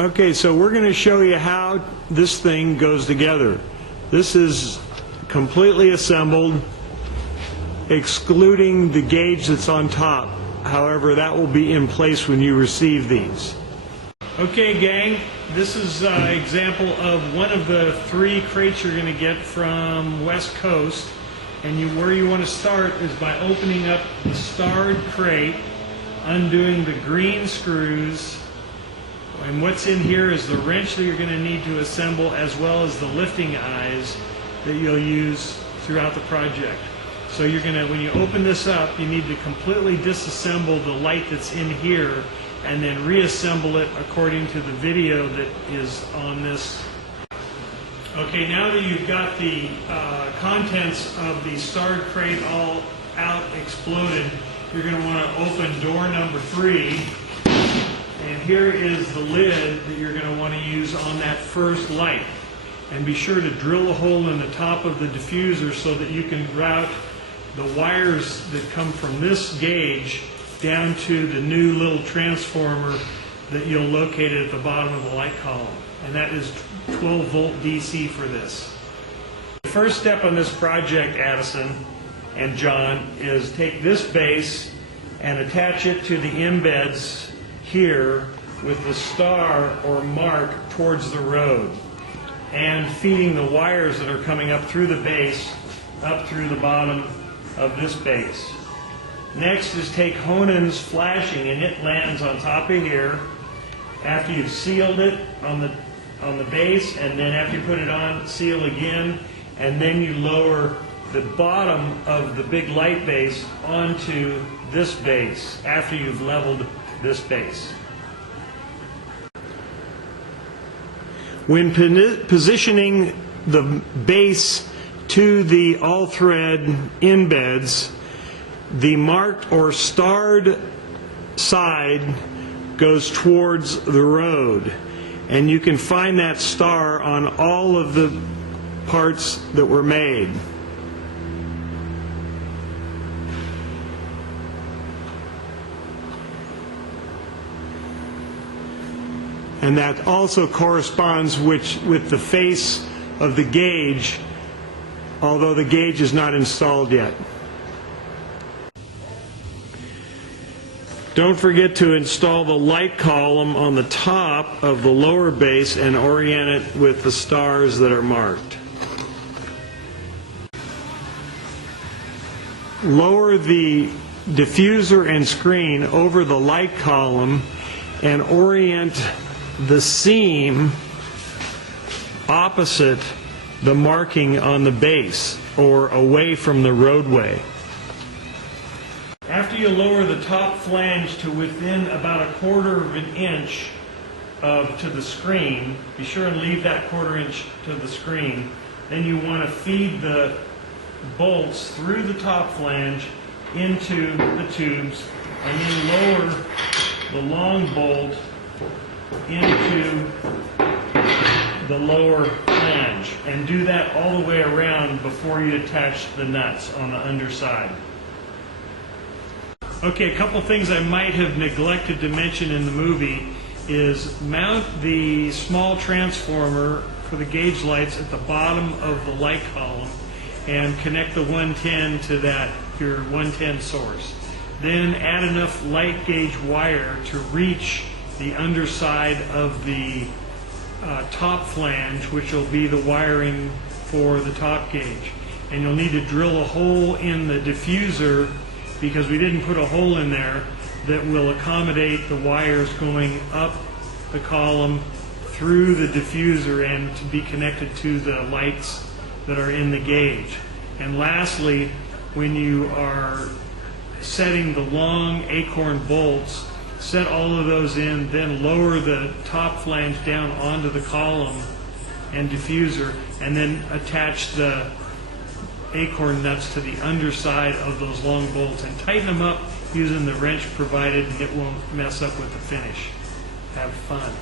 Okay, so we're going to show you how this thing goes together. This is completely assembled, excluding the gauge that's on top. However, that will be in place when you receive these. Okay, gang, this is an example of one of the 3 crates you're going to get from West Coast. And where you want to start is by opening up the starred crate, undoing the green screws. And what's in here is the wrench that you're going to need to assemble, as well as the lifting eyes that you'll use throughout the project. So you're going to, when you open this up, you need to completely disassemble the light that's in here and then reassemble it according to the video that is on this. Okay, now that you've got the contents of the starred crate all out, exploded, you're going to want to open door number 3. And here is the lid that you're going to want to use on that first light. And be sure to drill a hole in the top of the diffuser so that you can route the wires that come from this gauge down to the new little transformer that you'll locate at the bottom of the light column. And that is 12 volt DC for this. The first step on this project, Addison and John, is take this base and attach it to the embeds here with the star or mark towards the road, and feeding the wires that are coming up through the base up through the bottom of this base. Next is take Honan's flashing, and it lands on top of here after you've sealed it on the base, and then after you put it on, seal again, and then you lower the bottom of the big light base onto this base after you've leveled this base. When positioning the base to the all-thread embeds, the marked or starred side goes towards the road, and you can find that star on all of the parts that were made. And that also corresponds with the face of the gauge, although the gauge is not installed yet. Don't forget to install the light column on the top of the lower base and orient it with the stars that are marked. Lower the diffuser and screen over the light column and orient the seam opposite the marking on the base, or away from the roadway. After you lower the top flange to within about 1/4 of an inch to the screen, be sure and leave that 1/4 inch to the screen, then you want to feed the bolts through the top flange into the tubes, and then lower the long bolt into the lower flange, and do that all the way around before you attach the nuts on the underside. Okay, a couple things I might have neglected to mention in the movie is mount the small transformer for the gauge lights at the bottom of the light column and connect the 110 to that, your 110 source. Then add enough light gauge wire to reach the underside of the top flange, which will be the wiring for the top gauge. And you'll need to drill a hole in the diffuser, because we didn't put a hole in there, that will accommodate the wires going up the column through the diffuser and to be connected to the lights that are in the gauge. And lastly, when you are setting the long acorn bolts, set all of those in, then lower the top flange down onto the column and diffuser, and then attach the acorn nuts to the underside of those long bolts and tighten them up using the wrench provided, and it won't mess up with the finish. Have fun.